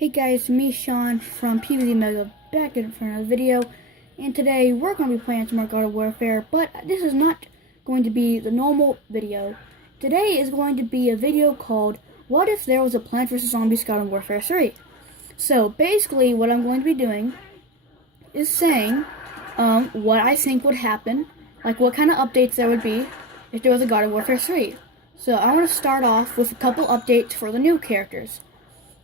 Hey guys, me Sean from PvZ Mega back in for another video, and today we're going to be playing some more God of Warfare, but this is not going to be the normal video. Today is going to be a video called What If There Was a Plants vs. Zombies God of Warfare 3. So basically what I'm going to be doing is saying what I think would happen, like what kind of updates there would be if there was a God of Warfare 3. So I want to start off with a couple updates for the new characters.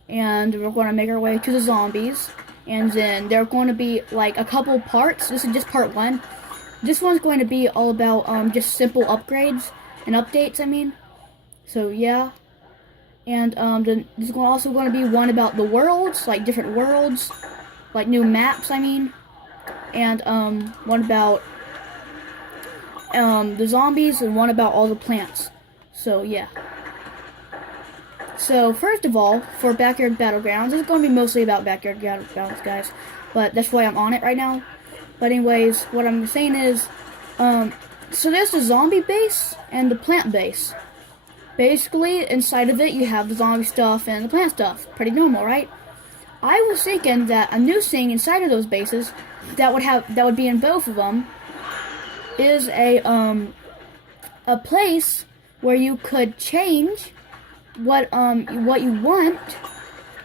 And we're going to make our way to the zombies, and then there are going to be like a couple parts. This is just part one. This one's going to be all about just simple upgrades and updates, I mean. So yeah, and then there's also going to be one about the worlds, like different worlds, like new maps, I mean, and one about the zombies, and one about all the plants. So yeah. So, first of all, for Backyard Battlegrounds, this is going to be mostly about Backyard Battlegrounds, guys, but that's why I'm on it right now. But anyways, what I'm saying is, so there's the zombie base and the plant base. Basically, inside of it, you have the zombie stuff and the plant stuff. Pretty normal, right? I was thinking that a new thing inside of those bases that would be in both of them is a place where you could change what you want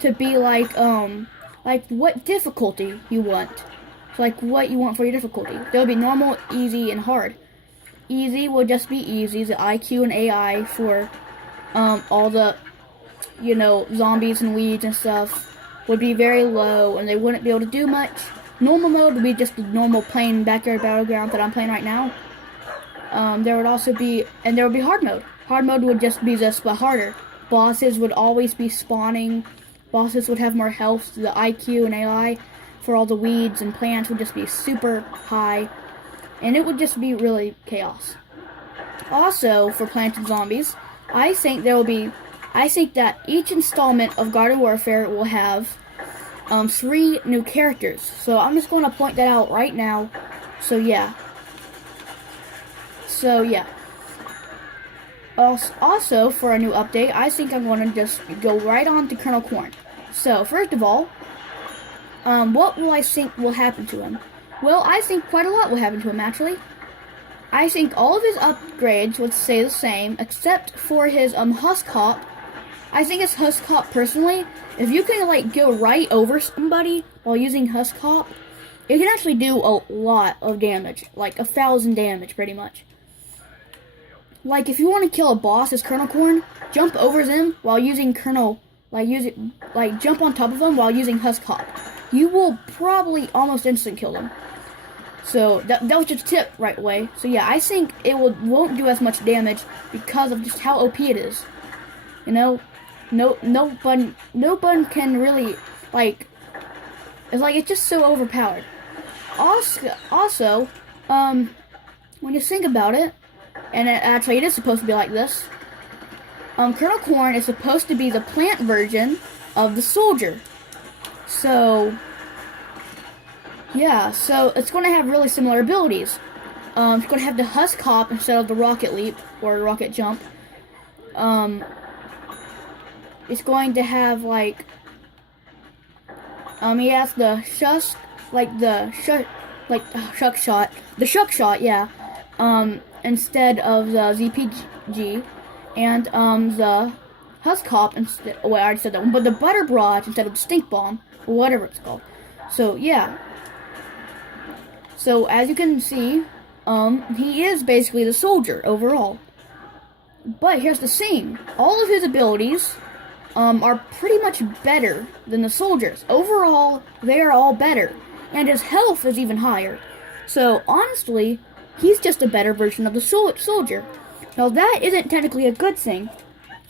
to be like what difficulty you want. So like what you want for your difficulty. There'll be normal, easy, and hard. Easy will just be easy. The IQ and AI for all the zombies and weeds and stuff would be very low, and they wouldn't be able to do much. Normal mode would be just the normal plain Backyard Battleground that I'm playing right now. There would also be, and there would be hard mode. Hard mode would just be but harder. Bosses would always be spawning. Bosses would have more health. The IQ and AI for all the weeds and plants would just be super high. And it would just be really chaos. Also, for plants and zombies, I think that each installment of God of Warfare will have 3 new characters. So I'm just going to point that out right now. So yeah. Also, for a new update, I think I'm going to just go right on to Colonel Corn. So, first of all, what will I think will happen to him? Well, I think quite a lot will happen to him, actually. I think all of his upgrades would stay the same, except for his Husk Hop. I think his Husk Hop, personally, if you can, like, go right over somebody while using Husk Hop, it can actually do a lot of damage. Like, 1,000 damage, pretty much. Like, if you want to kill a boss as Colonel Corn, jump over them while using jump on top of them while using Husk Hop. You will probably almost instant kill them. So, that was just a tip right away. So yeah, I think it won't do as much damage because of just how OP it is. You know? No one can really, like, it's just so overpowered. Also, when you think about it, and actually it is supposed to be like this. Colonel Corn is supposed to be the plant version of the soldier. So, yeah, so it's going to have really similar abilities. It's going to have the Husk Hop instead of the Rocket Leap, or Rocket Jump. It's going to have, he has the Shuck Shot, yeah. Instead of the ZPG, and the Husk Hop instead. Oh, wait, I already said that one. But the Butter Barrage instead of the Stink Bomb, or whatever it's called. So yeah. So as you can see, he is basically the soldier overall. But here's the thing: all of his abilities are pretty much better than the soldiers. Overall, they are all better, and his health is even higher. So honestly, he's just a better version of the soldier. Now that isn't technically a good thing,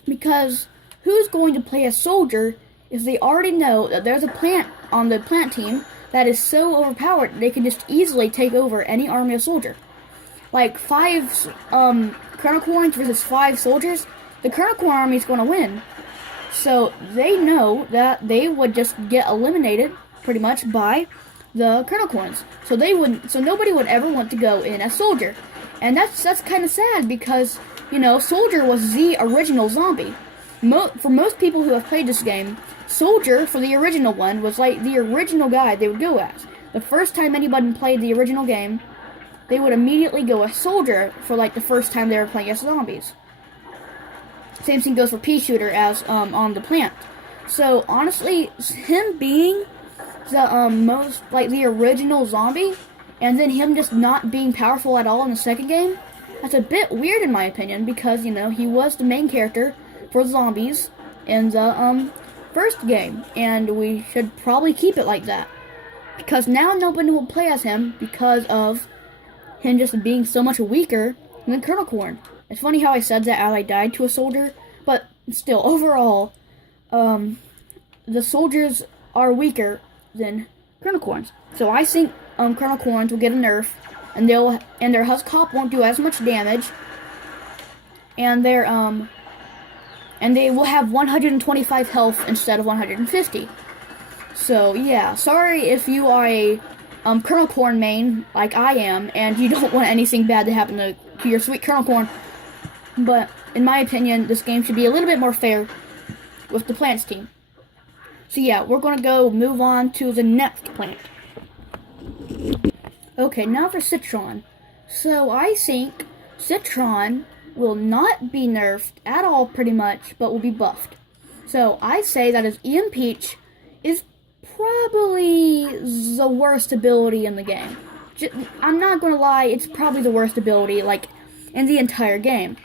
because who's going to play a soldier if they already know that there's a plant on the plant team that is so overpowered they can just easily take over any army of soldier? Like 5 Colonel Corns versus 5 soldiers, the Colonel Corn army is going to win. So they know that they would just get eliminated pretty much by the Colonel Corns. So nobody would ever want to go in as soldier. And that's kind of sad because, soldier was the original zombie. for most people who have played this game, Soldier, for the original one, was like the original guy they would go as. The first time anybody played the original game, they would immediately go as Soldier for like the first time they were playing as zombies. Same thing goes for Pea Shooter as on the plant. So honestly, him being the most like the original zombie, and then him just not being powerful at all in the second game, that's a bit weird in my opinion, because he was the main character for zombies in the first game, and we should probably keep it like that, because now nobody will play as him because of him just being so much weaker than Kernel Corn. It's funny how I said that as I died to a soldier, but still, overall, the soldiers are weaker than Kernel Corns. So I think Kernel Corns will get a nerf, and their Husk Hop won't do as much damage, and they will have 125 health instead of 150. So yeah, sorry if you are a Kernel Corn main like I am, and you don't want anything bad to happen to your sweet Kernel Corn. But in my opinion, this game should be a little bit more fair with the plants team. So yeah, we're gonna go move on to the next plant. Okay, now for Citron. So I think Citron will not be nerfed at all pretty much, but will be buffed. So I say that his Peach is probably the worst ability in the game. I'm not gonna lie, it's probably the worst ability, like, in the entire game.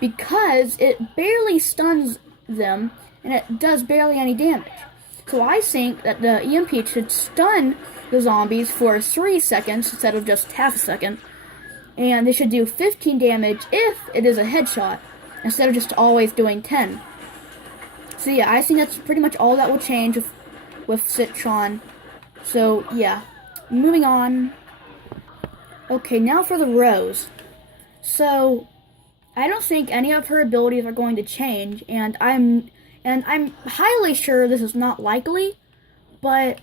Because it barely stuns them, and it does barely any damage. So I think that the Peach should stun the zombies for 3 seconds instead of just half a second. And they should do 15 damage if it is a headshot, instead of just always doing 10. So yeah, I think that's pretty much all that will change with Citron. So yeah, moving on. Okay, now for the Rose. So I don't think any of her abilities are going to change, and I'm highly sure this is not likely, but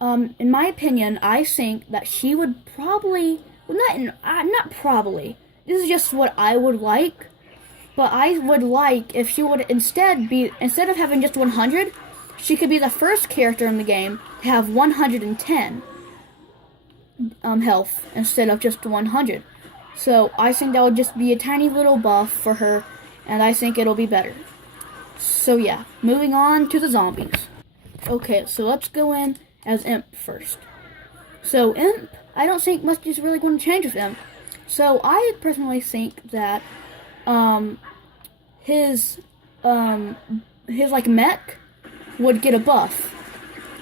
in my opinion, I think that she would probably, not probably, this is just what I would like, but I would like if she would instead of having just 100, she could be the first character in the game to have 110 health instead of just 100. So I think that would just be a tiny little buff for her, and I think it'll be better. So yeah, moving on to the zombies. Okay, so let's go in as Imp first. So Imp, I don't think much is really going to change with him. So I personally think that his like mech would get a buff.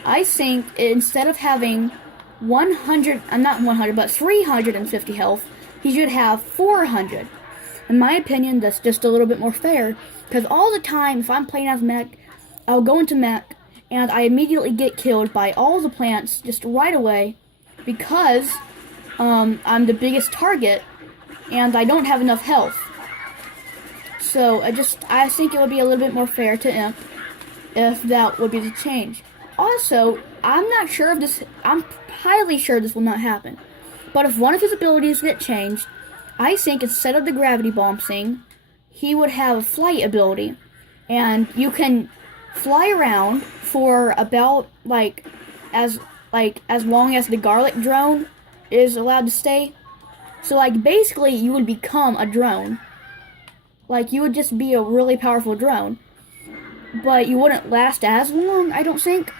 I think instead of having 350 health, he should have 400. In my opinion, that's just a little bit more fair, because all the time, if I'm playing as mech, I'll go into mech, and I immediately get killed by all the plants just right away, because I'm the biggest target, and I don't have enough health. So I think it would be a little bit more fair to Imp if that would be the change. Also, I'm highly sure this will not happen. But if one of his abilities get changed, I think instead of the gravity bomb thing, he would have a flight ability. And you can fly around for about as long as the garlic drone is allowed to stay. So basically you would become a drone. You would just be a really powerful drone. But you wouldn't last as long, I don't think.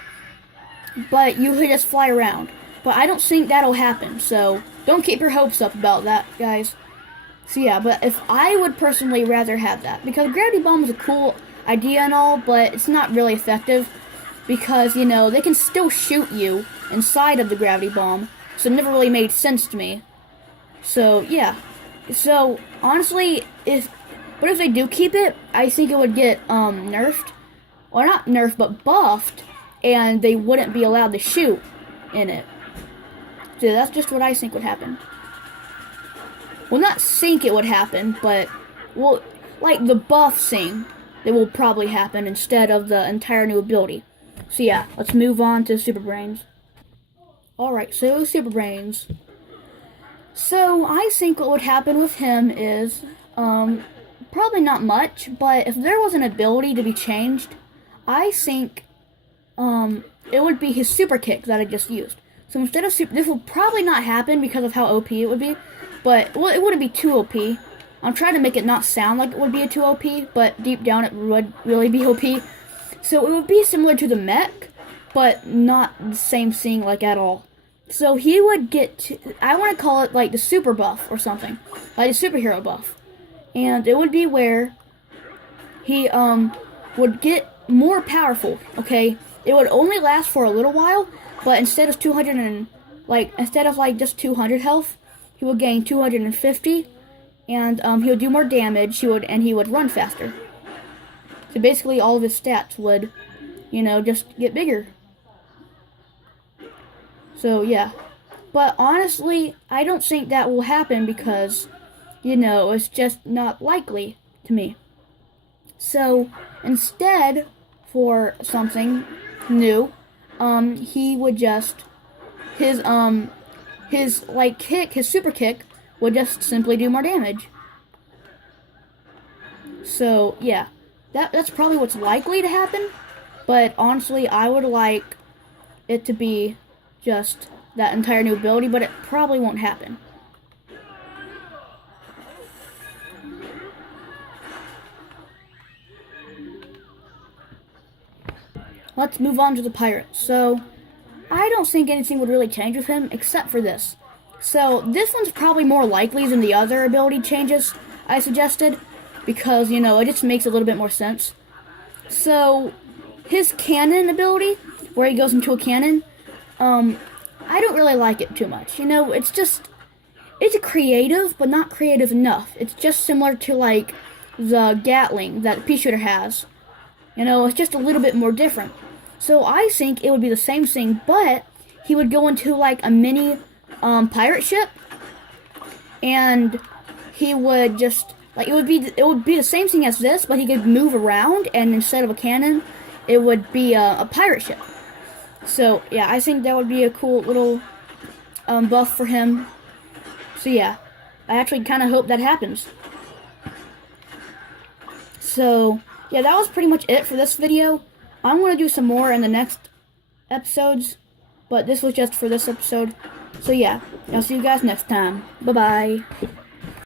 But you could just fly around. But I don't think that'll happen, so don't keep your hopes up about that, guys. So yeah, but if I would personally rather have that, because Gravity Bomb is a cool idea and all, but it's not really effective, because, they can still shoot you inside of the Gravity Bomb, so it never really made sense to me. So, yeah. So, honestly, if they do keep it, I think it would get, nerfed, or not nerfed, but buffed, and they wouldn't be allowed to shoot in it. So that's just what I think would happen. Well, not think it would happen, but, the buff thing that will probably happen instead of the entire new ability. So yeah, let's move on to Super Brains. Alright, so Super Brains. So I think what would happen with him is, probably not much, but if there was an ability to be changed, I think it would be his super kick that I just used. So instead of this will probably not happen because of how OP it would be, but well, it wouldn't be too OP. I'm trying to make it not sound like it would be a too OP, but deep down it would really be OP. So it would be similar to the mech, but not the same thing like at all. So he would get to, I want to call it like the super buff or something, like a superhero buff. And it would be where he would get more powerful, okay? It would only last for a little while, but instead of just 200 health, he would gain 250, and he would do more damage. He would run faster. So basically, all of his stats would, just get bigger. So yeah, but honestly, I don't think that will happen because, it's just not likely to me. So instead, for something new, he would just his super kick would just simply do more damage. So yeah, that's probably what's likely to happen. But honestly, I would like it to be just that entire new ability, but it probably won't happen. Let's move on to the pirate. So, I don't think anything would really change with him except for this. So, this one's probably more likely than the other ability changes I suggested because, it just makes a little bit more sense. So, his cannon ability, where he goes into a cannon, I don't really like it too much. It's creative, but not creative enough. It's just similar to, like, the Gatling that Pea-Shooter has. It's just a little bit more different. So I think it would be the same thing, but he would go into, like, a mini pirate ship, and he would just, like, it would be the same thing as this, but he could move around, and instead of a cannon, it would be a pirate ship. So, yeah, I think that would be a cool little buff for him. So, yeah, I actually kind of hope that happens. So, yeah, that was pretty much it for this video. I'm going to do some more in the next episodes, but this was just for this episode. So, yeah, I'll see you guys next time. Bye-bye.